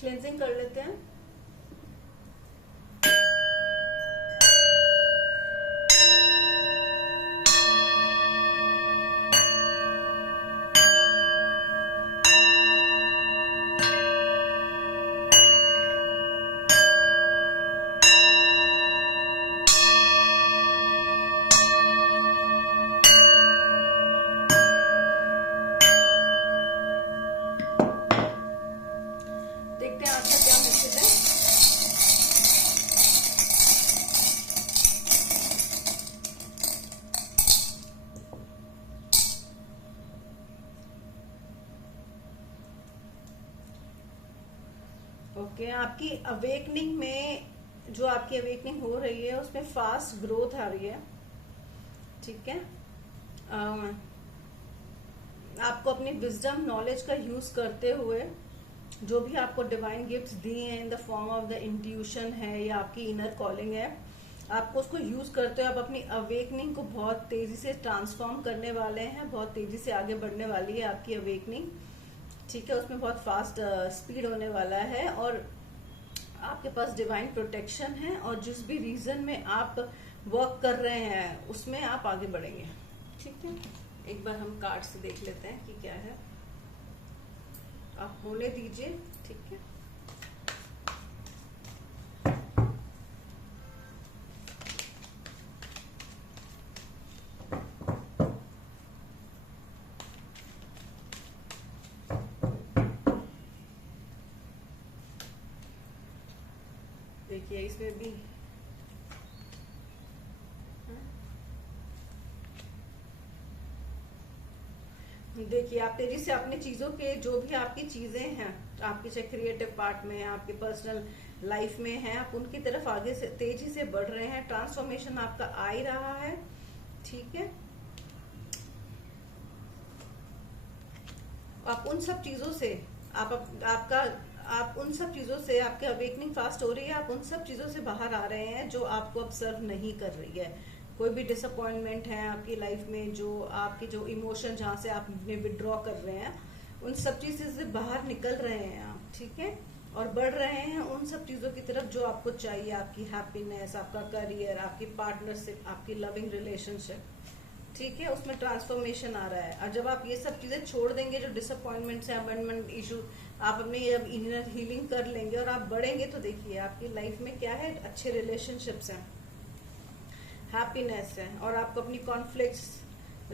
Cleansing कर लेते हैं। देखते हैं आपका क्या मैसेज है। ओके, आपकी अवेकनिंग में, जो आपकी अवेकनिंग हो रही है उसमें फास्ट ग्रोथ आ रही है। ठीक है, आपको अपनी विजडम नॉलेज का यूज करते हुए जो भी आपको डिवाइन गिफ्ट्स दिए हैं in the form of the intuition है या आपकी इनर कॉलिंग है, आपको उसको यूज करते हुए आप अपनी अवेकनिंग को बहुत तेजी से ट्रांसफॉर्म करने वाले हैं। बहुत तेजी से आगे बढ़ने वाली है आपकी अवेकनिंग। ठीक है, उसमें बहुत फास्ट स्पीड होने वाला है और आपके पास डिवाइन प्रोटेक्शन है और जिस भी रीजन में आप वर्क कर रहे हैं उसमें आप आगे बढ़ेंगे। ठीक है, एक बार हम कार्ड से देख लेते हैं कि क्या है। आप होने दीजिए। ठीक है, देखिए इसमें भी देखिए आप तेजी से अपनी चीजों के, जो भी आपकी चीजें हैं आपके, चाहे क्रिएटिव पार्ट में, आपके पर्सनल लाइफ में है, आप उनकी तरफ आगे से तेजी से बढ़ रहे हैं। ट्रांसफॉर्मेशन आपका आ ही रहा है। ठीक है, आप उन सब चीजों से आप उन सब चीजों से, आपके अवेकनिंग फास्ट हो रही है। आप उन सब चीजों से बाहर आ रहे हैं जो आपको अब सर्व नहीं कर रही है। कोई भी डिसअपॉइंटमेंट है आपकी लाइफ में, जो आपकी जो इमोशन जहां से आप विड्रॉ कर रहे हैं, उन सब चीजों से बाहर निकल रहे हैं आप। ठीक है, और बढ़ रहे हैं उन सब चीजों की तरफ जो आपको चाहिए। आपकी हैप्पीनेस, आपका करियर, आपकी पार्टनरशिप, आपकी लविंग रिलेशनशिप। ठीक है, उसमें ट्रांसफॉर्मेशन आ रहा है। और जब आप ये सब चीजें छोड़ देंगे, जो डिसअपॉइंटमेंट्स है, अबेंडमेंट इशू, आप अपनी जब इनर हीलिंग कर लेंगे और आप बढ़ेंगे, तो देखिए आपकी लाइफ में क्या है, अच्छे रिलेशनशिप्स हैं, हैप्पीनेस है। और आपको अपनी कॉन्फ्लिक्ट्स,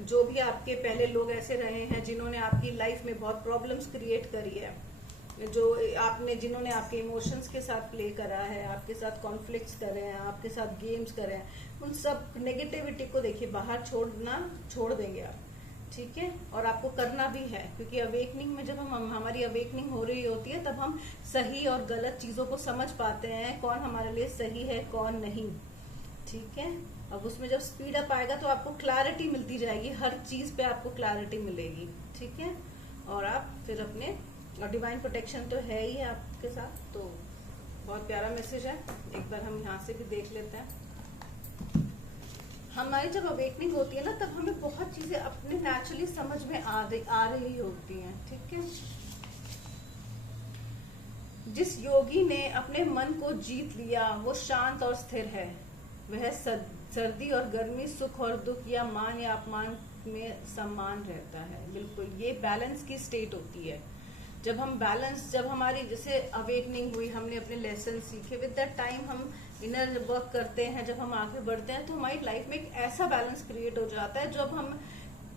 जो भी आपके पहले लोग ऐसे रहे हैं जिन्होंने आपकी लाइफ में बहुत प्रॉब्लम्स क्रिएट करी है, जो आपने, जिन्होंने आपके इमोशंस के साथ प्ले करा है, आपके साथ कॉन्फ्लिक्ट्स करे हैं, आपके साथ गेम्स करे हैं, उन सब नेगेटिविटी को देखिए बाहर छोड़ देंगे आप। ठीक है, और आपको करना भी है, क्योंकि अवेकनिंग में जब हमारी अवेकनिंग हो रही होती है तब हम सही और गलत चीजों को समझ पाते हैं, कौन हमारे लिए सही है कौन नहीं। ठीक है, अब उसमें जब स्पीड अप आएगा तो आपको क्लैरिटी मिलती जाएगी, हर चीज पे आपको क्लैरिटी मिलेगी। ठीक है, और आप फिर अपने, और डिवाइन प्रोटेक्शन तो है ही आपके साथ, तो बहुत प्यारा मैसेज है। एक बार हम यहाँ से भी देख लेते हैं। हमारी जब अवेकनिंग होती है ना, तब हमें बहुत चीजें अपने नेचुरली समझ में आ रही होती हैं। ठीक है, जिस योगी ने अपने मन को जीत लिया वो शांत और स्थिर है। वह सर्दी और गर्मी, सुख और दुख, या मान या अपमान में समान रहता है। बिल्कुल, ये बैलेंस की स्टेट होती है। जब हम बैलेंस, जब हमारी जैसे अवेकनिंग हुई, हमने अपने लेसन सीखे, विद दैट टाइम हम इनर वर्क करते हैं, जब हम आगे बढ़ते हैं तो हमारी लाइफ में एक ऐसा बैलेंस क्रिएट हो जाता है, जब हम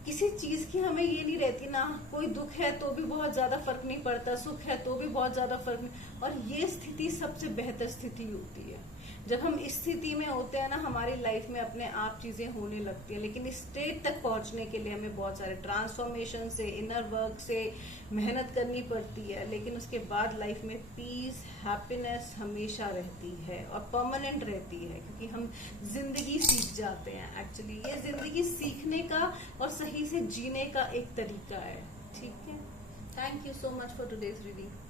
किसी चीज की हमें ये नहीं रहती ना, कोई दुख है तो भी बहुत ज्यादा फर्क नहीं पड़ता, सुख है तो भी बहुत ज्यादा फर्क नहीं। और ये स्थिति सबसे बेहतर स्थिति होती है। जब हम इस स्थिति में होते हैं ना, हमारी लाइफ में अपने आप चीजें होने लगती है। लेकिन इस स्टेट तक पहुंचने के लिए हमें बहुत सारे ट्रांसफॉर्मेशन से, इनर वर्क से मेहनत करनी पड़ती है। लेकिन उसके बाद लाइफ में पीस, हैप्पीनेस हमेशा रहती है और परमानेंट रहती है, क्योंकि हम जिंदगी सीख जाते हैं। एक्चुअली ये जिंदगी सीखने का और सही से जीने का एक तरीका है। ठीक है, thank you so much for today's reading.